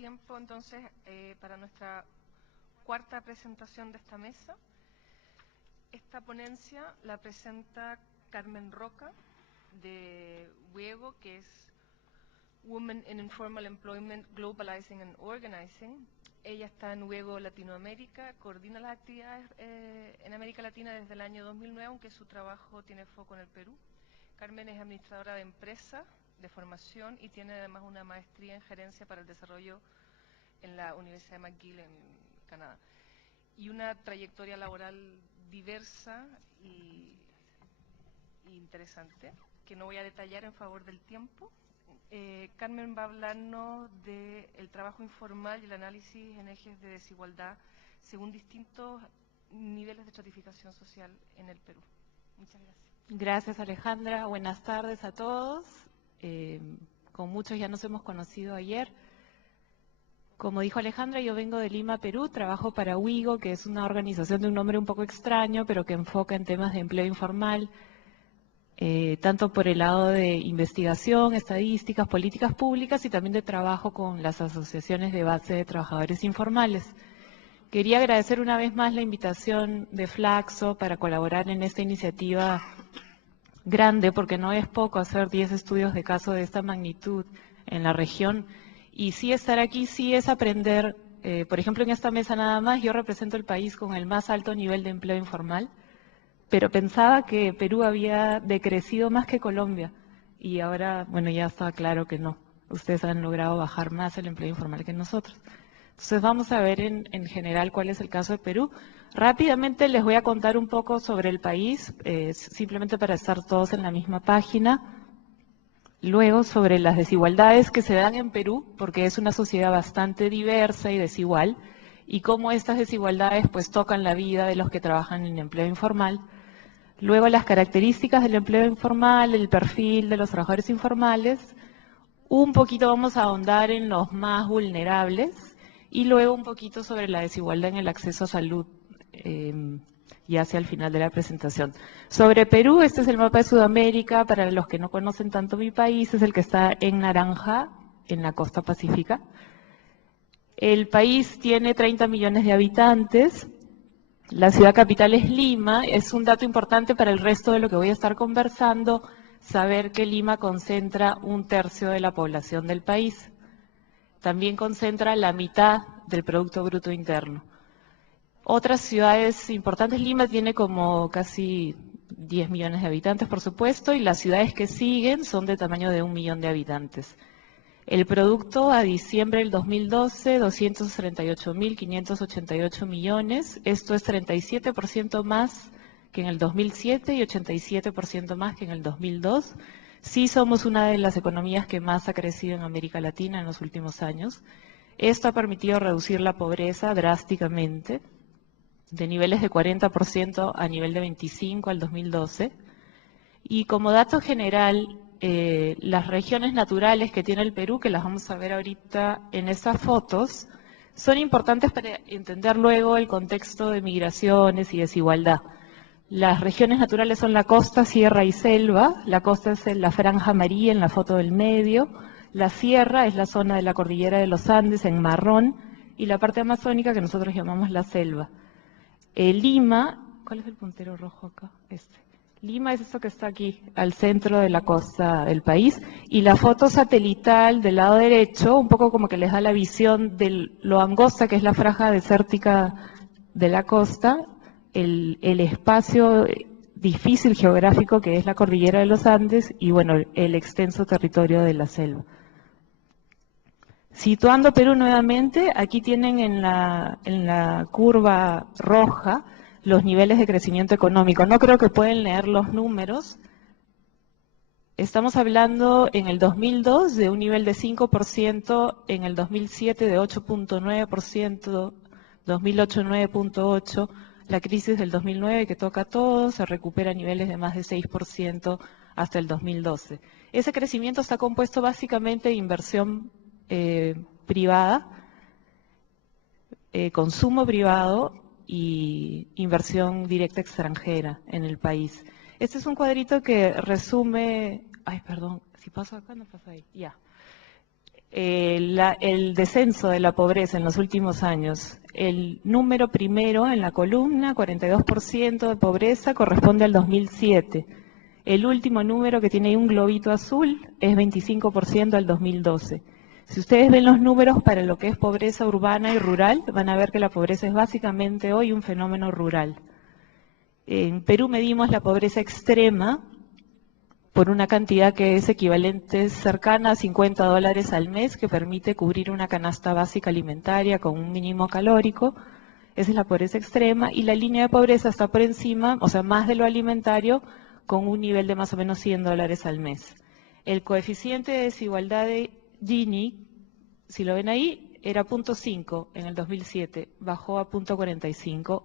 tiempo entonces para nuestra cuarta presentación de esta mesa. Esta ponencia la presenta Carmen Roca de WIEGO, que es Women in Informal Employment, Globalizing and Organizing. Ella está en WIEGO Latinoamérica, coordina las actividades en América Latina desde el año 2009, aunque su trabajo tiene foco en el Perú. Carmen es administradora de empresas, de formación, y tiene además una maestría en gerencia para el desarrollo en la Universidad de McGill en Canadá, y una trayectoria laboral diversa y interesante, que no voy a detallar en favor del tiempo. Carmen va a hablarnos del trabajo informal y el análisis en ejes de desigualdad según distintos niveles de estratificación social en el Perú. Muchas gracias. Gracias, Alejandra. Buenas tardes a todos. Con muchos ya nos hemos conocido ayer. Como dijo Alejandra, yo vengo de Lima, Perú, trabajo para WIEGO, que es una organización de un nombre un poco extraño, pero que enfoca en temas de empleo informal, tanto por el lado de investigación, estadísticas, políticas públicas y también de trabajo con las asociaciones de base de trabajadores informales. Quería agradecer una vez más la invitación de Flaxo para colaborar en esta iniciativa grande, porque no es poco hacer 10 estudios de caso de esta magnitud en la región. Y sí, estar aquí sí es aprender. Por ejemplo, en esta mesa nada más, yo represento el país con el más alto nivel de empleo informal, pero pensaba que Perú había decrecido más que Colombia. Y ahora, bueno, ya está claro que no. Ustedes han logrado bajar más el empleo informal que nosotros. Entonces vamos a ver en general cuál es el caso de Perú. Rápidamente les voy a contar un poco sobre el país, simplemente para estar todos en la misma página. Luego sobre las desigualdades que se dan en Perú, porque es una sociedad bastante diversa y desigual, y cómo estas desigualdades pues tocan la vida de los que trabajan en empleo informal. Luego las características del empleo informal, el perfil de los trabajadores informales. Un poquito vamos a ahondar en los más vulnerables y luego un poquito sobre la desigualdad en el acceso a salud, ya hacia el final de la presentación. Sobre Perú, este es el mapa de Sudamérica. Para los que no conocen tanto mi país, es el que está en naranja, en la costa pacífica. El país tiene 30 millones de habitantes. La ciudad capital es Lima. Es un dato importante para el resto de lo que voy a estar conversando, saber que Lima concentra 1/3 de la población del país. También concentra la mitad del Producto Bruto Interno. Otras ciudades importantes, Lima tiene como casi 10 millones de habitantes, por supuesto, y las ciudades que siguen son de tamaño de 1 millón de habitantes. El producto a diciembre del 2012, 238.588 millones. Esto es 37% más que en el 2007 y 87% más que en el 2002. Sí somos una de las economías que más ha crecido en América Latina en los últimos años. Esto ha permitido reducir la pobreza drásticamente, de niveles de 40% a nivel de 25% al 2012. Y como dato general, las regiones naturales que tiene el Perú, que las vamos a ver ahorita en estas fotos, son importantes para entender luego el contexto de migraciones y desigualdad. Las regiones naturales son la costa, sierra y selva. La costa es la franja amarilla en la foto del medio. La sierra es la zona de la cordillera de los Andes en marrón, y la parte amazónica que nosotros llamamos la selva. Lima, ¿cuál es el puntero rojo acá? Lima es esto que está aquí, al centro de la costa del país, y la foto satelital del lado derecho, un poco como que les da la visión de lo angosta que es la franja desértica de la costa, el espacio difícil geográfico que es la cordillera de los Andes y bueno, el extenso territorio de la selva. Situando Perú nuevamente, aquí tienen en la curva roja los niveles de crecimiento económico. No creo que pueden leer los números. Estamos hablando en el 2002 de un nivel de 5%, en el 2007 de 8.9%, 2008 9.8%, la crisis del 2009 que toca a todos, se recupera a niveles de más de 6% hasta el 2012. Ese crecimiento está compuesto básicamente de inversión privada, consumo privado y inversión directa extranjera en el país. Este es un cuadrito que resume, ay perdón, si paso acá no pasa ahí, ya. el descenso de la pobreza en los últimos años. El número primero en la columna, 42% de pobreza, corresponde al 2007. El último número que tiene ahí un globito azul es 25% al 2012. Si ustedes ven los números para lo que es pobreza urbana y rural, van a ver que la pobreza es básicamente hoy un fenómeno rural. En Perú medimos la pobreza extrema por una cantidad que es equivalente cercana a $50 al mes, que permite cubrir una canasta básica alimentaria con un mínimo calórico. Esa es la pobreza extrema, y la línea de pobreza está por encima, o sea, más de lo alimentario, con un nivel de más o menos $100 al mes. El coeficiente de desigualdad de Gini, si lo ven ahí, era 0.5 en el 2007, bajó a 0.45,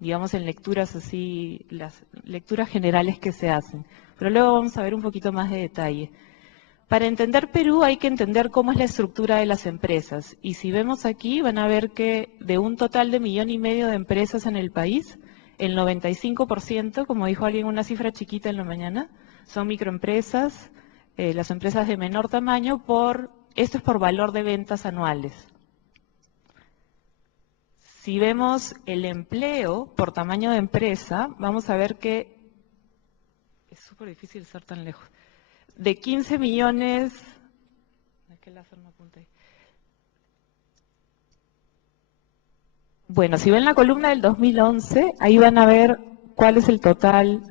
digamos en lecturas así, las lecturas generales que se hacen. Pero luego vamos a ver un poquito más de detalle. Para entender Perú hay que entender cómo es la estructura de las empresas. Y si vemos aquí, van a ver que de un total de 1,5 millones de empresas en el país, el 95%, como dijo alguien, una cifra chiquita en la mañana, son microempresas, las empresas de menor tamaño, esto es por valor de ventas anuales. Si vemos el empleo por tamaño de empresa, vamos a ver que es súper difícil ser tan lejos. De 15 millones, es que el láser no apunta ahí. Bueno, si ven la columna del 2011, ahí van a ver cuál es el total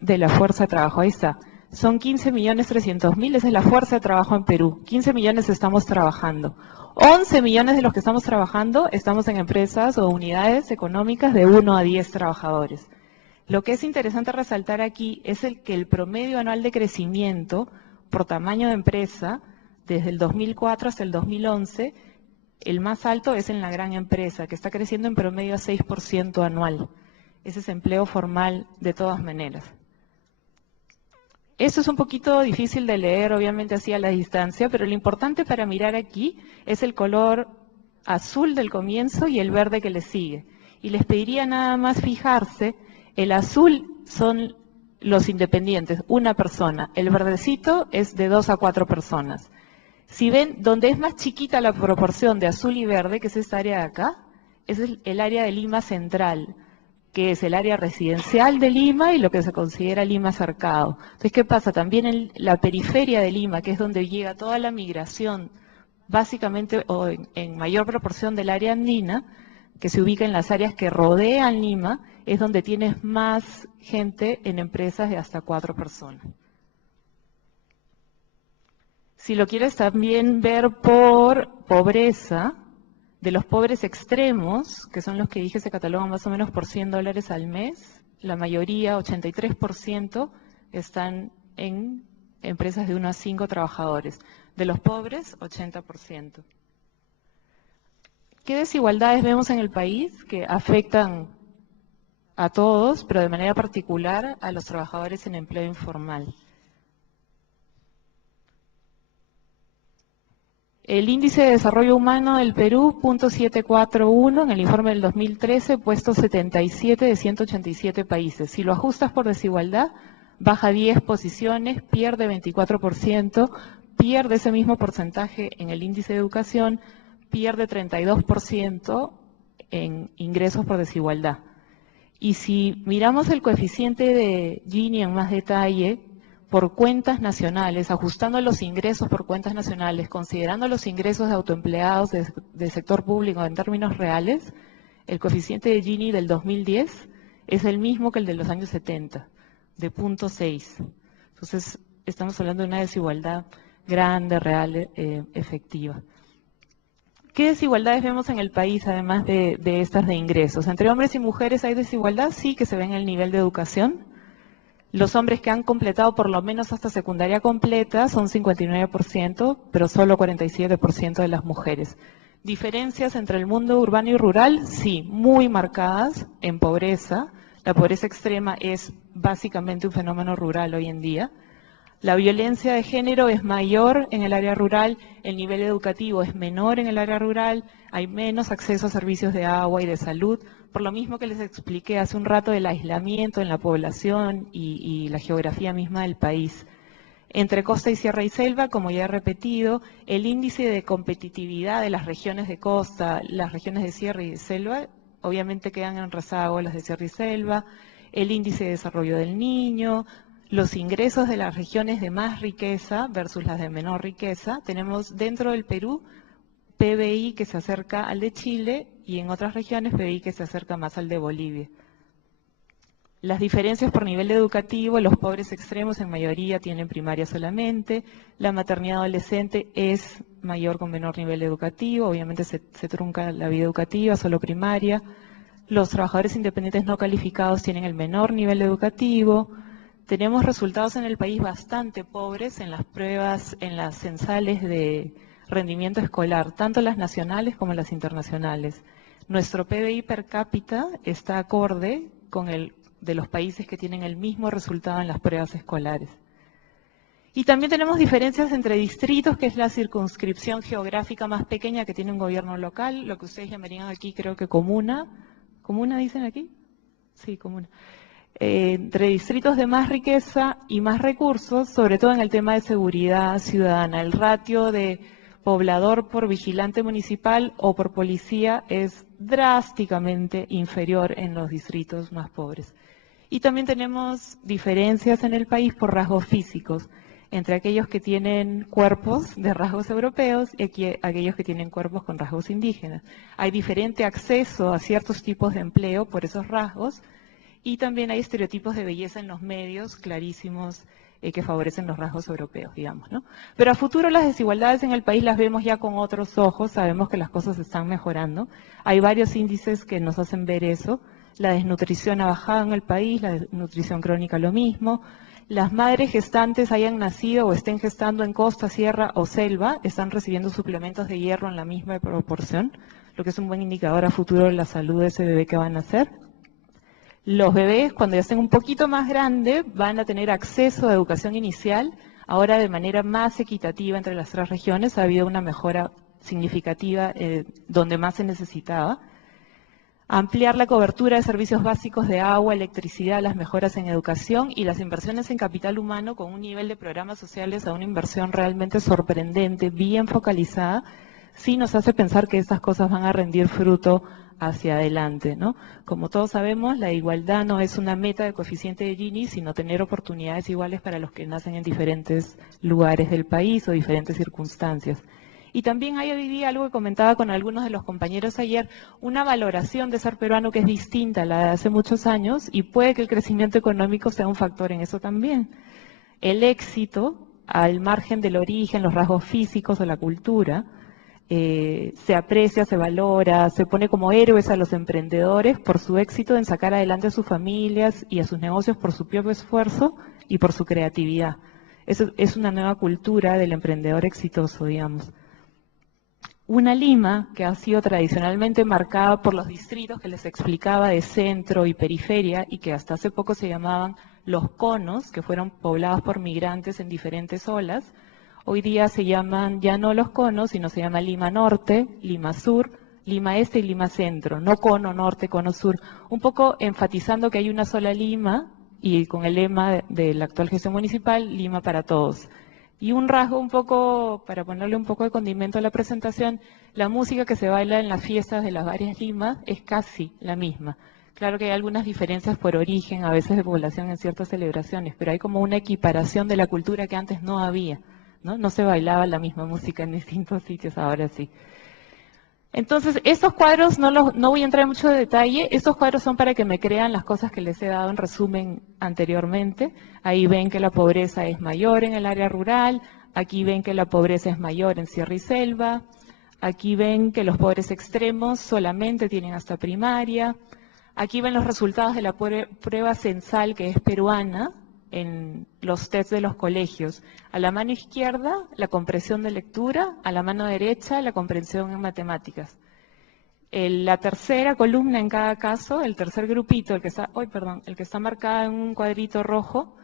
de la fuerza de trabajo. Ahí está. Son 15.300.000, esa es la fuerza de trabajo en Perú. 15 millones estamos trabajando. 11 millones de los que estamos trabajando estamos en empresas o unidades económicas de 1 a 10 trabajadores. Lo que es interesante resaltar aquí es que el promedio anual de crecimiento por tamaño de empresa, desde el 2004 hasta el 2011, el más alto es en la gran empresa, que está creciendo en promedio a 6% anual. Ese es empleo formal de todas maneras. Eso es un poquito difícil de leer, obviamente así a la distancia, pero lo importante para mirar aquí es el color azul del comienzo y el verde que le sigue. Y les pediría nada más fijarse, el azul son los independientes, una persona. El verdecito es de 2 a 4 personas. Si ven, donde es más chiquita la proporción de azul y verde, que es esta área de acá, es el área de Lima Central, que es el área residencial de Lima y lo que se considera Lima Cercado. Entonces, ¿qué pasa? También en la periferia de Lima, que es donde llega toda la migración, básicamente o en mayor proporción del área andina, que se ubica en las áreas que rodean Lima, es donde tienes más gente en empresas de hasta 4 personas. Si lo quieres también ver por pobreza, de los pobres extremos, que son los que dije se catalogan más o menos por $100 al mes, la mayoría, 83%, están en empresas de 1 a 5 trabajadores. De los pobres, 80%. ¿Qué desigualdades vemos en el país que afectan a todos, pero de manera particular a los trabajadores en empleo informal? El índice de desarrollo humano del Perú, 0.741, en el informe del 2013, puesto 77 de 187 países. Si lo ajustas por desigualdad, baja 10 posiciones, pierde 24%, pierde ese mismo porcentaje en el índice de educación, pierde 32% en ingresos por desigualdad. Y si miramos el coeficiente de Gini en más detalle, por cuentas nacionales, ajustando los ingresos por cuentas nacionales, considerando los ingresos de autoempleados del sector público en términos reales, el coeficiente de Gini del 2010 es el mismo que el de los años 70, de 0.6. Entonces, estamos hablando de una desigualdad grande, real, efectiva. ¿Qué desigualdades vemos en el país, además de estas de ingresos? ¿Entre hombres y mujeres hay desigualdad? Sí, que se ve en el nivel de educación. Los hombres que han completado por lo menos hasta secundaria completa son 59%, pero solo 47% de las mujeres. ¿Diferencias entre el mundo urbano y rural? Sí, muy marcadas en pobreza. La pobreza extrema es básicamente un fenómeno rural hoy en día. La violencia de género es mayor en el área rural, el nivel educativo es menor en el área rural, hay menos acceso a servicios de agua y de salud, por lo mismo que les expliqué hace un rato del aislamiento en la población y la geografía misma del país. Entre costa y sierra y selva, como ya he repetido, el índice de competitividad de las regiones de costa, las regiones de sierra y de selva, obviamente quedan en rezago las de sierra y selva, el índice de desarrollo del niño, los ingresos de las regiones de más riqueza versus las de menor riqueza. Tenemos dentro del Perú PBI que se acerca al de Chile y en otras regiones PBI que se acerca más al de Bolivia. Las diferencias por nivel educativo, los pobres extremos en mayoría tienen primaria solamente, la maternidad adolescente es mayor con menor nivel educativo, obviamente se trunca la vida educativa, solo primaria. Los trabajadores independientes no calificados tienen el menor nivel educativo. Tenemos resultados en el país bastante pobres en las pruebas, en las censales de rendimiento escolar, tanto las nacionales como las internacionales. Nuestro PBI per cápita está acorde con el de los países que tienen el mismo resultado en las pruebas escolares. Y también tenemos diferencias entre distritos, que es la circunscripción geográfica más pequeña que tiene un gobierno local, lo que ustedes llamarían aquí creo que comuna. ¿Comuna dicen aquí? Sí, comuna. Entre distritos de más riqueza y más recursos, sobre todo en el tema de seguridad ciudadana. El ratio de poblador por vigilante municipal o por policía es drásticamente inferior en los distritos más pobres. Y también tenemos diferencias en el país por rasgos físicos, entre aquellos que tienen cuerpos de rasgos europeos y aquellos que tienen cuerpos con rasgos indígenas. Hay diferente acceso a ciertos tipos de empleo por esos rasgos y también hay estereotipos de belleza en los medios clarísimos que favorecen los rasgos europeos, digamos, ¿no? Pero a futuro las desigualdades en el país las vemos ya con otros ojos, sabemos que las cosas están mejorando. Hay varios índices que nos hacen ver eso. La desnutrición ha bajado en el país, la desnutrición crónica lo mismo. Las madres gestantes hayan nacido o estén gestando en costa, sierra o selva, están recibiendo suplementos de hierro en la misma proporción, lo que es un buen indicador a futuro de la salud de ese bebé que van a nacer. Los bebés, cuando ya estén un poquito más grandes, van a tener acceso a educación inicial, ahora de manera más equitativa entre las tres regiones. Ha habido una mejora significativa donde más se necesitaba. Ampliar la cobertura de servicios básicos de agua, electricidad, las mejoras en educación y las inversiones en capital humano con un nivel de programas sociales a una inversión realmente sorprendente, bien focalizada, sí nos hace pensar que estas cosas van a rendir fruto hacia adelante, ¿no? Como todos sabemos, la igualdad no es una meta de coeficiente de Gini, sino tener oportunidades iguales para los que nacen en diferentes lugares del país o diferentes circunstancias. Y también hay hoy día algo que comentaba con algunos de los compañeros ayer, una valoración de ser peruano que es distinta a la de hace muchos años y puede que el crecimiento económico sea un factor en eso también. El éxito, al margen del origen, los rasgos físicos o la cultura, se aprecia, se valora, se pone como héroes a los emprendedores por su éxito en sacar adelante a sus familias y a sus negocios por su propio esfuerzo y por su creatividad. Eso es una nueva cultura del emprendedor exitoso, digamos. Una Lima que ha sido tradicionalmente marcada por los distritos que les explicaba de centro y periferia y que hasta hace poco se llamaban los conos, que fueron poblados por migrantes en diferentes olas. Hoy día se llaman ya no los conos, sino se llama Lima Norte, Lima Sur, Lima Este y Lima Centro, no cono norte, cono sur. Un poco enfatizando que hay una sola Lima y con el lema de la actual gestión municipal, Lima para todos. Y un rasgo un poco, para ponerle un poco de condimento a la presentación, la música que se baila en las fiestas de las varias Limas es casi la misma. Claro que hay algunas diferencias por origen, a veces de población en ciertas celebraciones, pero hay como una equiparación de la cultura que antes no había, ¿no? No se bailaba la misma música en distintos sitios, ahora sí. Entonces, estos cuadros, no voy a entrar en mucho detalle, estos cuadros son para que me crean las cosas que les he dado en resumen anteriormente. Ahí ven que la pobreza es mayor en el área rural, aquí ven que la pobreza es mayor en sierra y selva, aquí ven que los pobres extremos solamente tienen hasta primaria, aquí ven los resultados de la prueba censal que es peruana, en los tests de los colegios. A la mano izquierda, la comprensión de lectura, a la mano derecha, la comprensión en matemáticas. La tercera columna en cada caso, el tercer grupito, el que está marcado en un cuadrito rojo,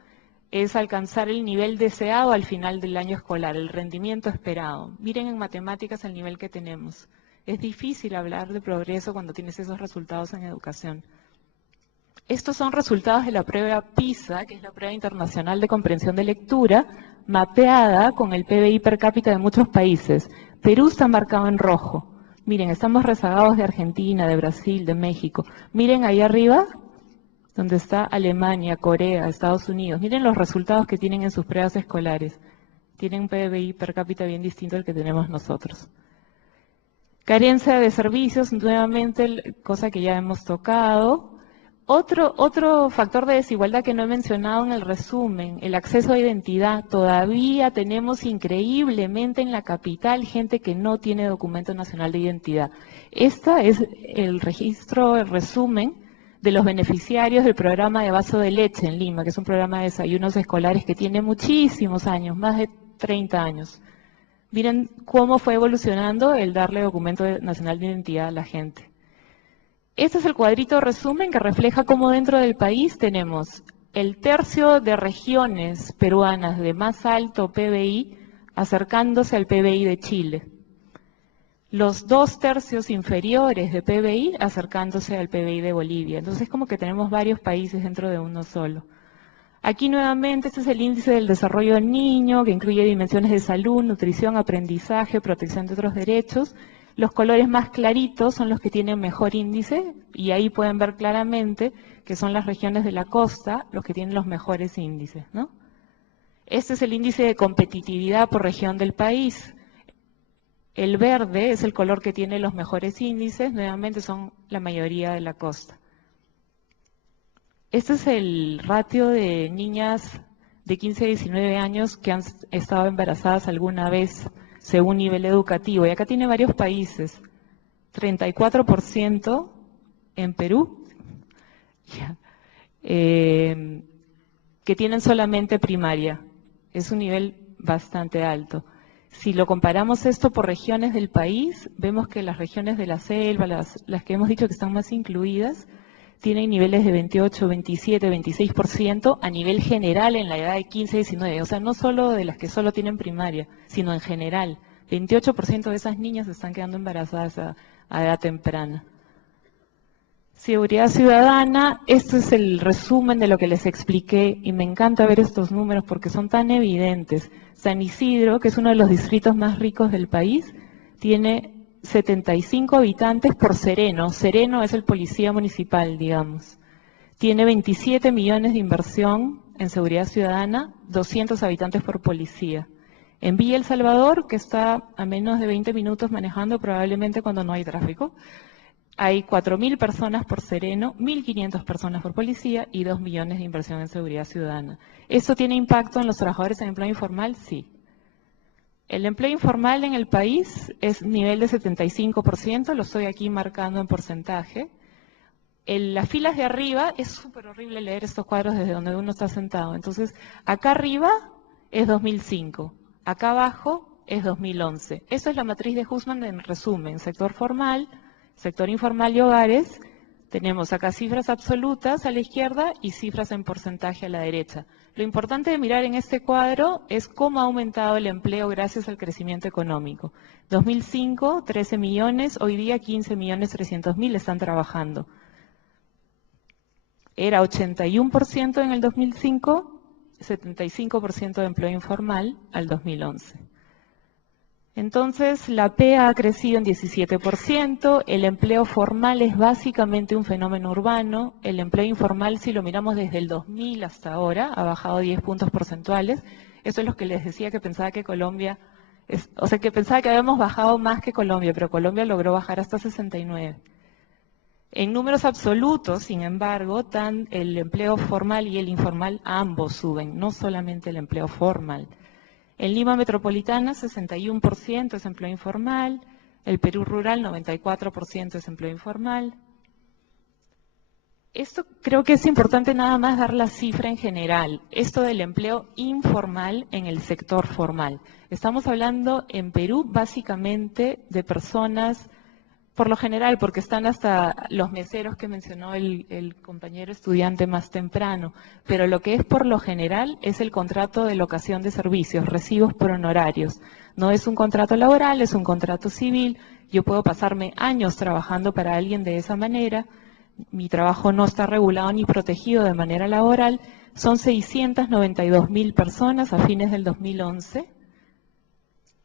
es alcanzar el nivel deseado al final del año escolar, el rendimiento esperado. Miren en matemáticas el nivel que tenemos. Es difícil hablar de progreso cuando tienes esos resultados en educación. Estos son resultados de la prueba PISA, que es la prueba internacional de comprensión de lectura, mapeada con el PBI per cápita de muchos países. Perú está marcado en rojo. Miren, estamos rezagados de Argentina, de Brasil, de México. Miren ahí arriba, donde está Alemania, Corea, Estados Unidos. Miren los resultados que tienen en sus pruebas escolares. Tienen un PBI per cápita bien distinto al que tenemos nosotros. Carencia de servicios, nuevamente, cosa que ya hemos tocado. Otro factor de desigualdad que no he mencionado en el resumen, el acceso a identidad. Todavía tenemos increíblemente en la capital gente que no tiene documento nacional de identidad. Este es el registro, el resumen de los beneficiarios del programa de vaso de leche en Lima, que es un programa de desayunos escolares que tiene muchísimos años, más de 30 años. Miren cómo fue evolucionando el darle documento nacional de identidad a la gente. Este es el cuadrito resumen que refleja cómo dentro del país tenemos el tercio de regiones peruanas de más alto PBI acercándose al PBI de Chile. Los 2/3 inferiores de PBI acercándose al PBI de Bolivia. Entonces es como que tenemos varios países dentro de uno solo. Aquí nuevamente este es el índice del desarrollo del niño, que incluye dimensiones de salud, nutrición, aprendizaje, protección de otros derechos. Los colores más claritos son los que tienen mejor índice, y ahí pueden ver claramente que son las regiones de la costa los que tienen los mejores índices, ¿no? Este es el índice de competitividad por región del país. El verde es el color que tiene los mejores índices, nuevamente son la mayoría de la costa. Este es el ratio de niñas de 15 a 19 años que han estado embarazadas alguna vez según nivel educativo. Y acá tiene varios países. 34% en Perú, que tienen solamente primaria. Es un nivel bastante alto. Si lo comparamos esto por regiones del país, vemos que las regiones de la selva, las que hemos dicho que están más incluidas, tienen niveles de 28, 27, 26% a nivel general en la edad de 15 a 19. O sea, no solo de las que solo tienen primaria, sino en general. 28% de esas niñas están quedando embarazadas a edad temprana. Seguridad ciudadana, esto es el resumen de lo que les expliqué y me encanta ver estos números porque son tan evidentes. San Isidro, que es uno de los distritos más ricos del país, tiene 75 habitantes por sereno. Sereno es el policía municipal, digamos. Tiene 27 millones de inversión en seguridad ciudadana, 200 habitantes por policía. En Villa El Salvador, que está a menos de 20 minutos manejando, probablemente cuando no hay tráfico, hay 4.000 personas por sereno, 1.500 personas por policía y 2 millones de inversión en seguridad ciudadana. ¿Esto tiene impacto en los trabajadores en empleo informal? Sí. El empleo informal en el país es nivel de 75%, lo estoy aquí marcando en porcentaje. En las filas de arriba, es súper horrible leer estos cuadros desde donde uno está sentado. Entonces, acá arriba es 2005, acá abajo es 2011. Esa es la matriz de Hussman en resumen, sector formal, sector informal y hogares. Tenemos acá cifras absolutas a la izquierda y cifras en porcentaje a la derecha. Lo importante de mirar en este cuadro es cómo ha aumentado el empleo gracias al crecimiento económico. 2005, 13 millones, hoy día 15.300.000 están trabajando. Era 81% en el 2005, 75% de empleo informal al 2011. Entonces, la PEA ha crecido en 17%, el empleo formal es básicamente un fenómeno urbano, el empleo informal, si lo miramos desde el 2000 hasta ahora, ha bajado 10 puntos porcentuales. Eso es lo que les decía que pensaba que Colombia, que pensaba que habíamos bajado más que Colombia, pero Colombia logró bajar hasta 69. En números absolutos, sin embargo, el empleo formal y el informal ambos suben, no solamente el empleo formal. En Lima Metropolitana, 61% es empleo informal, el Perú rural, 94% es empleo informal. Esto creo que es importante nada más dar la cifra en general, esto del empleo informal en el sector formal. Estamos hablando en Perú básicamente de personas, por lo general, porque están hasta los meseros que mencionó el compañero estudiante más temprano, pero lo que es por lo general es el contrato de locación de servicios, recibos por honorarios. No es un contrato laboral, es un contrato civil. Yo puedo pasarme años trabajando para alguien de esa manera. mi trabajo no está regulado ni protegido de manera laboral, son 692.000 personas a fines del 2011.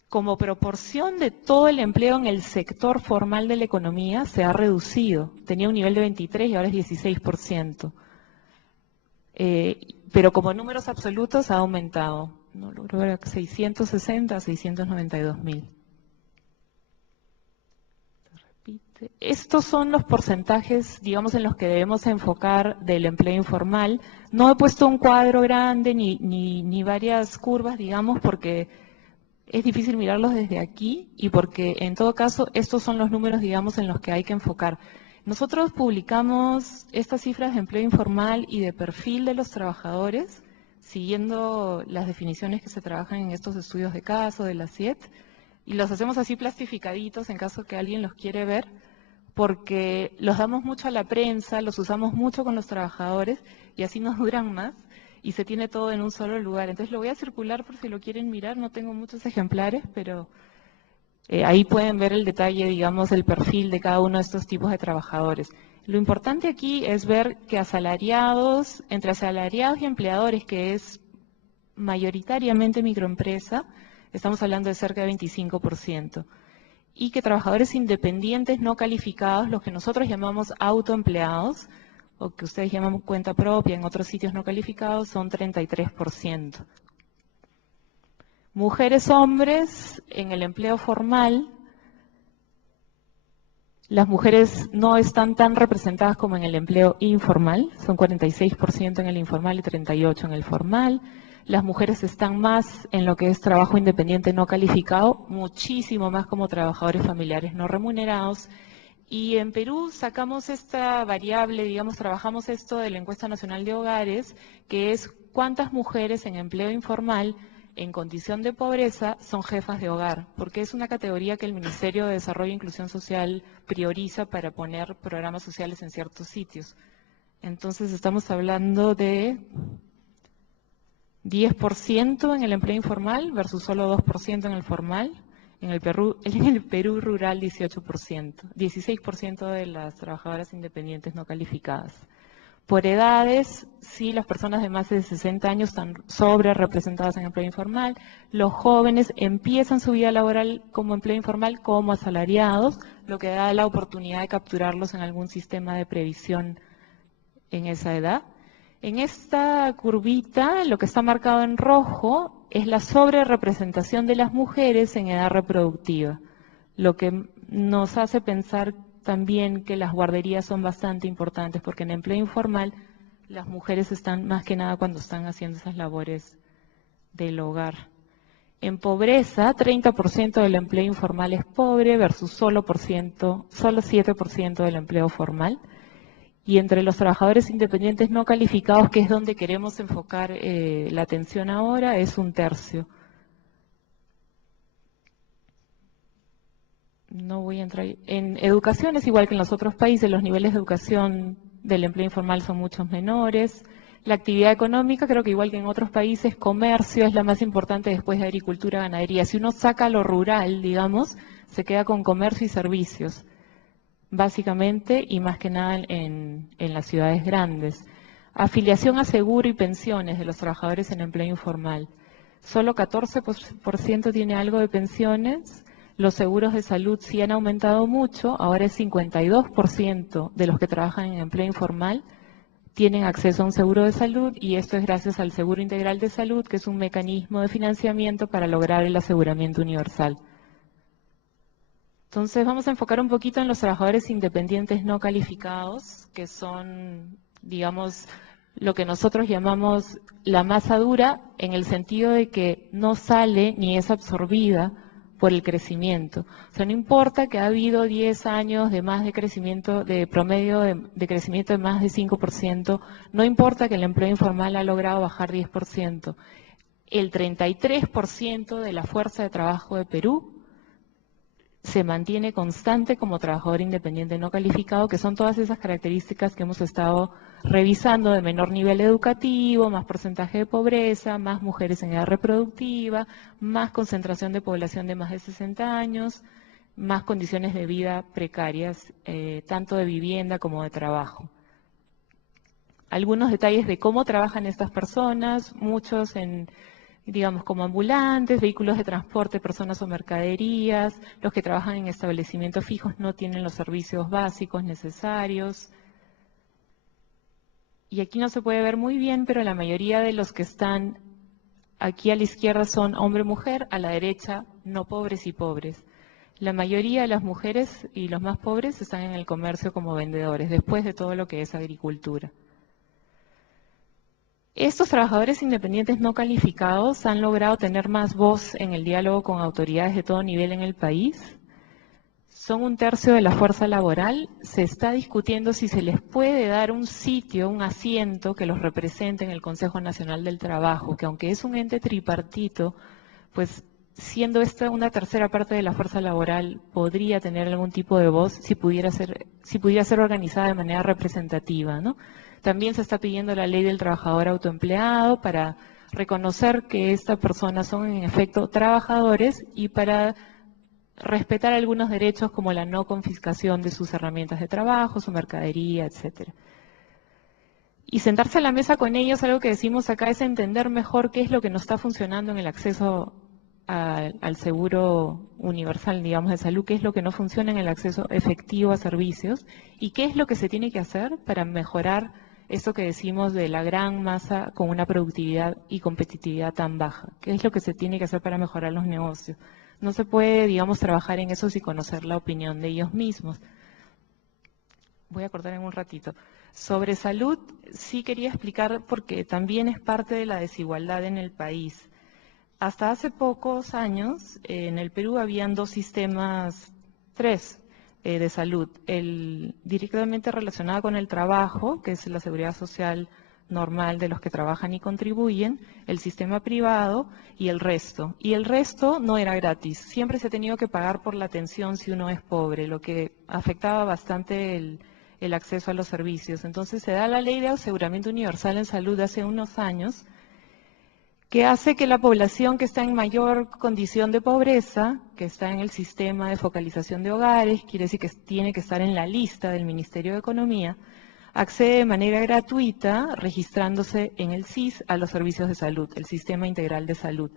Como proporción de todo el empleo en el sector formal de la economía se ha reducido. Tenía un nivel de 23 y ahora es 16%. Pero como números absolutos ha aumentado. No logro ver, 660 a 692.000. Estos son los porcentajes, digamos, en los que debemos enfocar del empleo informal. No he puesto un cuadro grande ni varias curvas, digamos, porque es difícil mirarlos desde aquí y porque, en todo caso, estos son los números, digamos, en los que hay que enfocar. Nosotros publicamos estas cifras de empleo informal y de perfil de los trabajadores, siguiendo las definiciones que se trabajan en estos estudios de caso de la CIET, y los hacemos así plastificaditos en caso que alguien los quiere ver, porque los damos mucho a la prensa, los usamos mucho con los trabajadores y así nos duran más y se tiene todo en un solo lugar. Entonces lo voy a circular por si lo quieren mirar, no tengo muchos ejemplares, pero ahí pueden ver el detalle, digamos, el perfil de cada uno de estos tipos de trabajadores. Lo importante aquí es ver que asalariados, entre asalariados y empleadores, que es mayoritariamente microempresa, estamos hablando de cerca de 25%. Y que trabajadores independientes no calificados, los que nosotros llamamos autoempleados, o que ustedes llaman cuenta propia en otros sitios no calificados, son 33%. Mujeres, hombres, en el empleo formal, las mujeres no están tan representadas como en el empleo informal, son 46% en el informal y 38% en el formal. Las mujeres están más en lo que es trabajo independiente no calificado, muchísimo más como trabajadores familiares no remunerados. Y en Perú sacamos esta variable, digamos, trabajamos esto de la encuesta nacional de hogares, que es cuántas mujeres en empleo informal en condición de pobreza son jefas de hogar, porque es una categoría que el Ministerio de Desarrollo e Inclusión Social prioriza para poner programas sociales en ciertos sitios. Entonces estamos hablando de 10% en el empleo informal versus solo 2% en el formal. En el Perú rural 18%, 16% de las trabajadoras independientes no calificadas. Por edades, sí, las personas de más de 60 años están sobre representadas en empleo informal. Los jóvenes empiezan su vida laboral como empleo informal, como asalariados, lo que da la oportunidad de capturarlos en algún sistema de previsión en esa edad. En esta curvita, lo que está marcado en rojo es la sobrerepresentación de las mujeres en edad reproductiva, lo que nos hace pensar también que las guarderías son bastante importantes, porque en empleo informal las mujeres están más que nada cuando están haciendo esas labores del hogar. En pobreza, 30% del empleo informal es pobre versus solo 7% del empleo formal. Y entre los trabajadores independientes no calificados, que es donde queremos enfocar la atención ahora, es 1/3. No voy a entrar. En educación es igual que en los otros países, los niveles de educación del empleo informal son muchos menores. La actividad económica, creo que igual que en otros países, comercio es la más importante después de agricultura, ganadería. Si uno saca lo rural, digamos, se queda con comercio y servicios, básicamente, y más que nada en las ciudades grandes. Afiliación a seguro y pensiones de los trabajadores en empleo informal. Solo 14% tiene algo de pensiones. Los seguros de salud sí han aumentado mucho, ahora es 52% de los que trabajan en empleo informal tienen acceso a un seguro de salud, y esto es gracias al Seguro Integral de Salud, que es un mecanismo de financiamiento para lograr el aseguramiento universal. Entonces vamos a enfocar un poquito en los trabajadores independientes no calificados, que son, digamos, lo que nosotros llamamos la masa dura, en el sentido de que no sale ni es absorbida por el crecimiento. O sea, no importa que ha habido 10 años de más de crecimiento, de promedio de crecimiento de más de 5%, no importa que el empleo informal ha logrado bajar 10%. El 33% de la fuerza de trabajo de Perú se mantiene constante como trabajador independiente no calificado, que son todas esas características que hemos estado revisando, de menor nivel educativo, más porcentaje de pobreza, más mujeres en edad reproductiva, más concentración de población de más de 60 años, más condiciones de vida precarias, tanto de vivienda como de trabajo. Algunos detalles de cómo trabajan estas personas, muchos digamos, como ambulantes, vehículos de transporte, personas o mercaderías. Los que trabajan en establecimientos fijos no tienen los servicios básicos necesarios. Y aquí no se puede ver muy bien, pero la mayoría de los que están aquí a la izquierda son hombre-mujer, a la derecha no pobres y pobres. La mayoría de las mujeres y los más pobres están en el comercio como vendedores, después de todo lo que es agricultura. Estos trabajadores independientes no calificados han logrado tener más voz en el diálogo con autoridades de todo nivel en el país. Son 1/3 de la fuerza laboral. Se está discutiendo si se les puede dar un sitio, un asiento que los represente en el Consejo Nacional del Trabajo, que aunque es un ente tripartito, pues siendo esta una tercera parte de la fuerza laboral, podría tener algún tipo de voz si pudiera ser organizada de manera representativa, ¿no? También se está pidiendo la ley del trabajador autoempleado para reconocer que estas personas son en efecto trabajadores y para respetar algunos derechos como la no confiscación de sus herramientas de trabajo, su mercadería, etcétera. Y sentarse a la mesa con ellos, algo que decimos acá, es entender mejor qué es lo que no está funcionando en el acceso al seguro universal, digamos, de salud, qué es lo que no funciona en el acceso efectivo a servicios y qué es lo que se tiene que hacer para mejorar esto que decimos de la gran masa con una productividad y competitividad tan baja. ¿Qué es lo que se tiene que hacer para mejorar los negocios? No se puede, digamos, trabajar en eso sin conocer la opinión de ellos mismos. Voy a cortar en un ratito. Sobre salud, sí quería explicar porque también es parte de la desigualdad en el país. Hasta hace pocos años, en el Perú habían tres de salud. El directamente relacionado con el trabajo, que es la seguridad social normal de los que trabajan y contribuyen, el sistema privado y el resto. Y el resto no era gratis. Siempre se ha tenido que pagar por la atención si uno es pobre, lo que afectaba bastante el acceso a los servicios. Entonces se da la ley de aseguramiento universal en salud hace unos años, que hace que la población que está en mayor condición de pobreza, que está en el sistema de focalización de hogares, quiere decir que tiene que estar en la lista del Ministerio de Economía, accede de manera gratuita, registrándose en el SIS, a los servicios de salud, el Sistema Integral de Salud.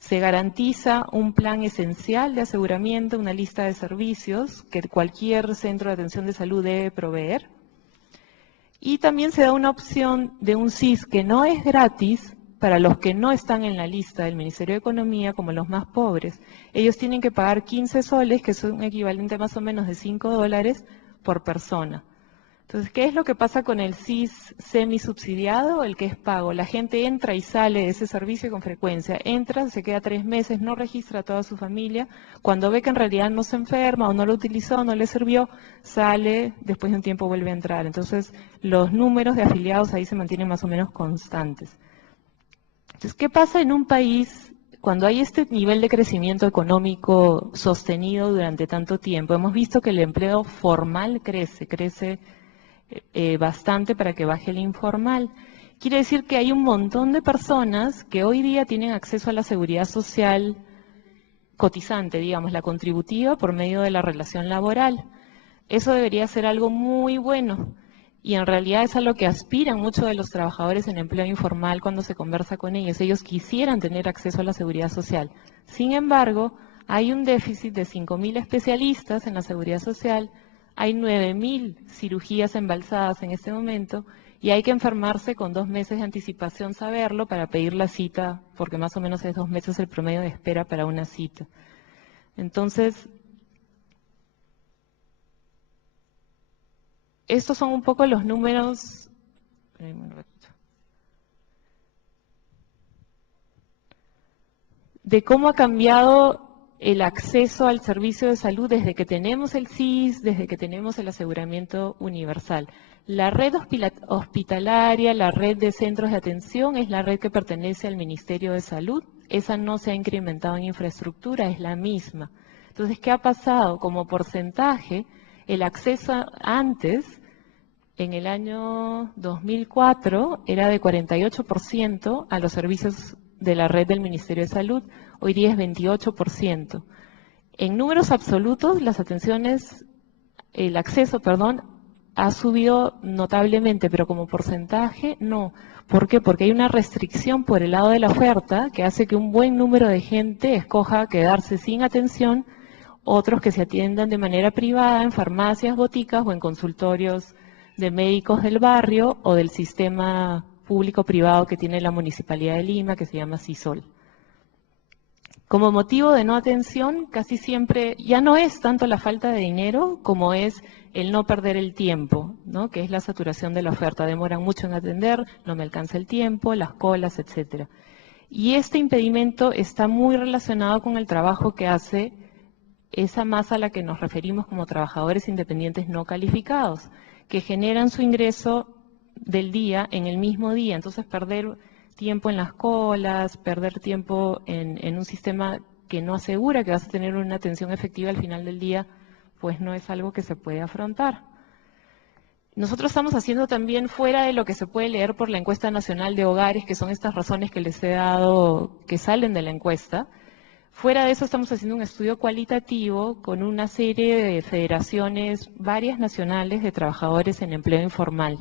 Se garantiza un plan esencial de aseguramiento, una lista de servicios que cualquier centro de atención de salud debe proveer. Y también se da una opción de un SIS que no es gratis para los que no están en la lista del Ministerio de Economía, como los más pobres. Ellos tienen que pagar 15 soles, que es un equivalente más o menos de $5 por persona. Entonces, ¿qué es lo que pasa con el SIS semisubsidiado? El que es pago. La gente entra y sale de ese servicio con frecuencia. Entra, se queda 3 meses, no registra a toda su familia. Cuando ve que en realidad no se enferma o no lo utilizó, no le sirvió, sale, después de un tiempo vuelve a entrar. Entonces, los números de afiliados ahí se mantienen más o menos constantes. Entonces, ¿qué pasa en un país cuando hay este nivel de crecimiento económico sostenido durante tanto tiempo? Hemos visto que el empleo formal crece bastante para que baje el informal. Quiere decir que hay un montón de personas que hoy día tienen acceso a la seguridad social cotizante, digamos, la contributiva por medio de la relación laboral. Eso debería ser algo muy bueno y en realidad es a lo que aspiran muchos de los trabajadores en empleo informal cuando se conversa con ellos. Ellos quisieran tener acceso a la seguridad social. Sin embargo, hay un déficit de 5.000 especialistas en la seguridad social, hay 9.000 cirugías embalsadas en este momento y hay que enfermarse con 2 meses de anticipación, saberlo, para pedir la cita, porque más o menos es 2 meses el promedio de espera para una cita. Entonces, estos son un poco los números. De cómo ha cambiado el acceso al servicio de salud desde que tenemos el SIS, desde que tenemos el aseguramiento universal. La red hospitalaria, la red de centros de atención es la red que pertenece al Ministerio de Salud. Esa no se ha incrementado en infraestructura, es la misma. Entonces, ¿qué ha pasado? Como porcentaje, el acceso antes, en el año 2004, era de 48% a los servicios de la red del Ministerio de Salud, hoy día es 28%. En números absolutos, el acceso, perdón, ha subido notablemente, pero como porcentaje, no. ¿Por qué? Porque hay una restricción por el lado de la oferta que hace que un buen número de gente escoja quedarse sin atención, otros que se atiendan de manera privada en farmacias, boticas o en consultorios de médicos del barrio o del sistema público-privado que tiene la Municipalidad de Lima, que se llama CISOL. Como motivo de no atención, casi siempre ya no es tanto la falta de dinero como es el no perder el tiempo, ¿no? Que es la saturación de la oferta. Demoran mucho en atender, no me alcanza el tiempo, las colas, etcétera. Y este impedimento está muy relacionado con el trabajo que hace esa masa a la que nos referimos como trabajadores independientes no calificados, que generan su ingreso del día en el mismo día. Entonces, perder tiempo en las colas, perder tiempo en un sistema que no asegura que vas a tener una atención efectiva al final del día, pues no es algo que se puede afrontar. Nosotros estamos haciendo también fuera de lo que se puede leer por la encuesta nacional de hogares, que son estas razones que les he dado, que salen de la encuesta. Fuera de eso estamos haciendo un estudio cualitativo con una serie de federaciones, varias nacionales, de trabajadores en empleo informal.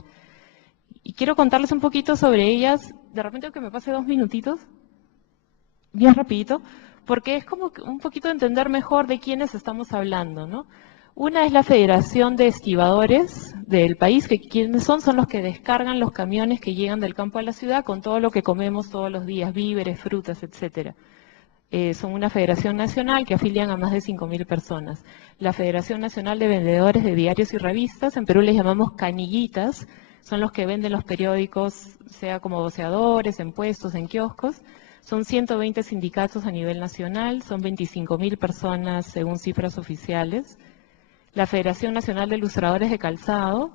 Y quiero contarles un poquito sobre ellas. De repente que me pase 2 minutitos, bien rapidito, porque es como un poquito entender mejor de quiénes estamos hablando, ¿no? Una es la Federación de Estibadores del país, que quienes son los que descargan los camiones que llegan del campo a la ciudad con todo lo que comemos todos los días, víveres, frutas, etcétera. Son una federación nacional que afilian a más de 5.000 personas. La Federación Nacional de Vendedores de Diarios y Revistas, en Perú les llamamos canillitas, son los que venden los periódicos, sea como voceadores, en puestos, en kioscos. Son 120 sindicatos a nivel nacional, son 25.000 personas según cifras oficiales. La Federación Nacional de Ilustradores de Calzado,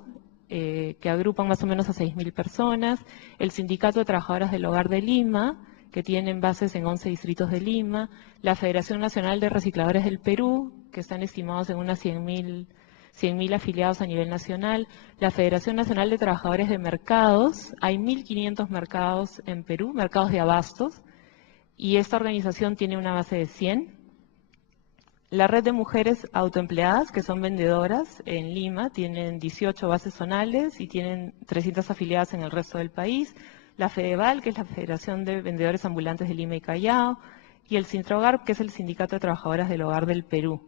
que agrupan más o menos a 6.000 personas. El Sindicato de Trabajadoras del Hogar de Lima, que tienen bases en 11 distritos de Lima, la Federación Nacional de Recicladores del Perú, que están estimados en unas 100.000 afiliados a nivel nacional, la Federación Nacional de Trabajadores de Mercados, hay 1.500 mercados en Perú, mercados de abastos, y esta organización tiene una base de 100. La Red de Mujeres Autoempleadas, que son vendedoras en Lima, tienen 18 bases zonales y tienen 300 afiliadas en el resto del país. La Fedeval, que es la Federación de Vendedores Ambulantes de Lima y Callao, y el Sintrogar, que es el Sindicato de Trabajadoras del Hogar del Perú.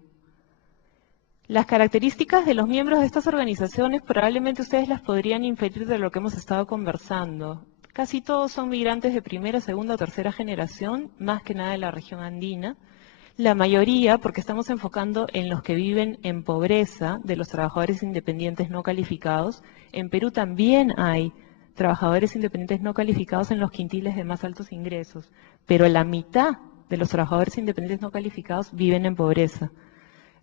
Las características de los miembros de estas organizaciones probablemente ustedes las podrían inferir de lo que hemos estado conversando. Casi todos son migrantes de primera, segunda o tercera generación, más que nada de la región andina. La mayoría, porque estamos enfocando en los que viven en pobreza, de los trabajadores independientes no calificados. En Perú también hay trabajadores independientes no calificados en los quintiles de más altos ingresos, pero la mitad de los trabajadores independientes no calificados viven en pobreza.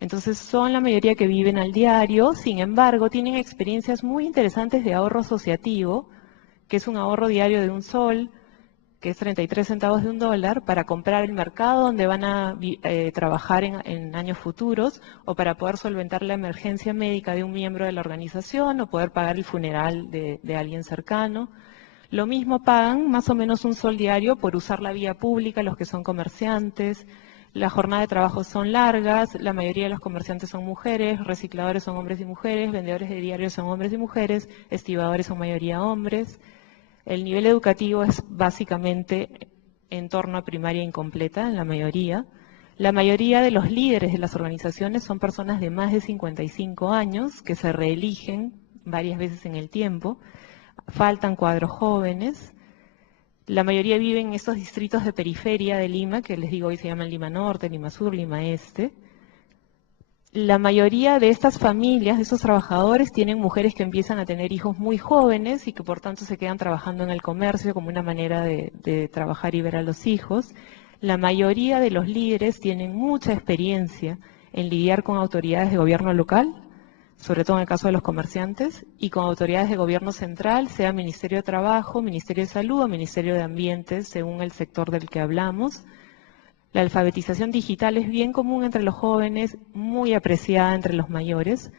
Entonces son la mayoría que viven al diario, sin embargo tienen experiencias muy interesantes de ahorro asociativo, que es un ahorro diario de 1 sol, que es 33 centavos de $1, para comprar el mercado donde van a trabajar en años futuros, o para poder solventar la emergencia médica de un miembro de la organización, o poder pagar el funeral de alguien cercano. Lo mismo pagan más o menos 1 sol diario por usar la vía pública los que son comerciantes. Las jornadas de trabajo son largas, la mayoría de los comerciantes son mujeres, recicladores son hombres y mujeres, vendedores de diarios son hombres y mujeres, estibadores son mayoría hombres. El nivel educativo es básicamente en torno a primaria incompleta en la mayoría. La mayoría de los líderes de las organizaciones son personas de más de 55 años que se reeligen varias veces en el tiempo. Faltan cuadros jóvenes. La mayoría viven en estos distritos de periferia de Lima, que les digo hoy se llaman Lima Norte, Lima Sur, Lima Este. La mayoría de estas familias, de estos trabajadores, tienen mujeres que empiezan a tener hijos muy jóvenes y que por tanto se quedan trabajando en el comercio como una manera de trabajar y ver a los hijos. La mayoría de los líderes tienen mucha experiencia en lidiar con autoridades de gobierno local, sobre todo en el caso de los comerciantes, y con autoridades de gobierno central, sea Ministerio de Trabajo, Ministerio de Salud o Ministerio de Ambiente, según el sector del que hablamos. La alfabetización digital es bien común entre los jóvenes, muy apreciada entre los mayores.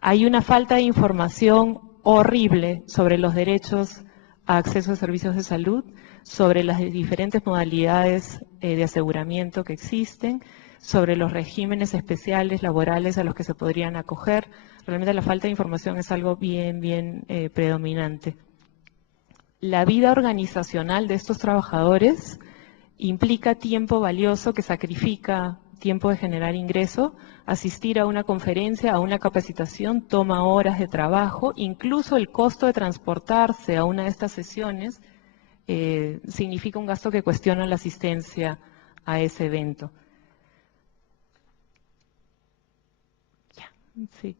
Hay una falta de información horrible sobre los derechos a acceso a servicios de salud, sobre las diferentes modalidades de aseguramiento que existen. sobre los regímenes especiales laborales a los que se podrían acoger. Realmente la falta de información es algo bien predominante. La vida organizacional de estos trabajadores implica tiempo valioso que sacrifica tiempo de generar ingreso. Asistir a una conferencia, a una capacitación, toma horas de trabajo, incluso el costo de transportarse a una de estas sesiones significa un gasto que cuestiona la asistencia a ese evento. Sí.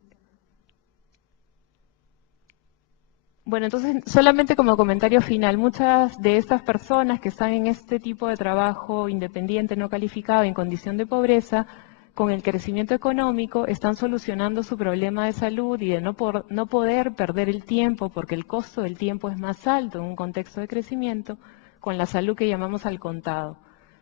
Bueno, entonces, solamente como comentario final, muchas de estas personas que están en este tipo de trabajo independiente, no calificado, en condición de pobreza, con el crecimiento económico, están solucionando su problema de salud y de no poder perder el tiempo, porque el costo del tiempo es más alto en un contexto de crecimiento, con la salud que llamamos al contado.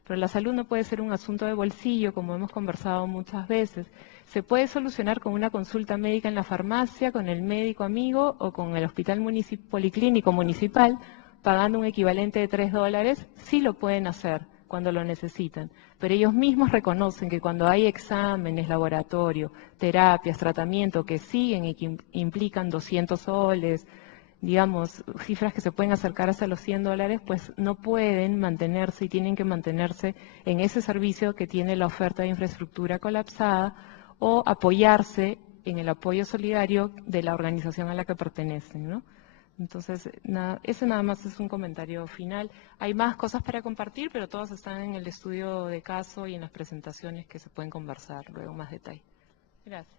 Pero la salud no puede ser un asunto de bolsillo, como hemos conversado muchas veces. Se puede solucionar con una consulta médica en la farmacia, con el médico amigo o con el hospital policlínico municipal, pagando un equivalente de $3, sí lo pueden hacer cuando lo necesitan. Pero ellos mismos reconocen que cuando hay exámenes, laboratorio, terapias, tratamiento que siguen y que implican 200 soles, digamos, cifras que se pueden acercar hasta los $100, pues no pueden mantenerse y tienen que mantenerse en ese servicio que tiene la oferta de infraestructura colapsada o apoyarse en el apoyo solidario de la organización a la que pertenecen, ¿no? Entonces, ese nada más es un comentario final. Hay más cosas para compartir, pero todas están en el estudio de caso y en las presentaciones que se pueden conversar luego más detalle. Gracias.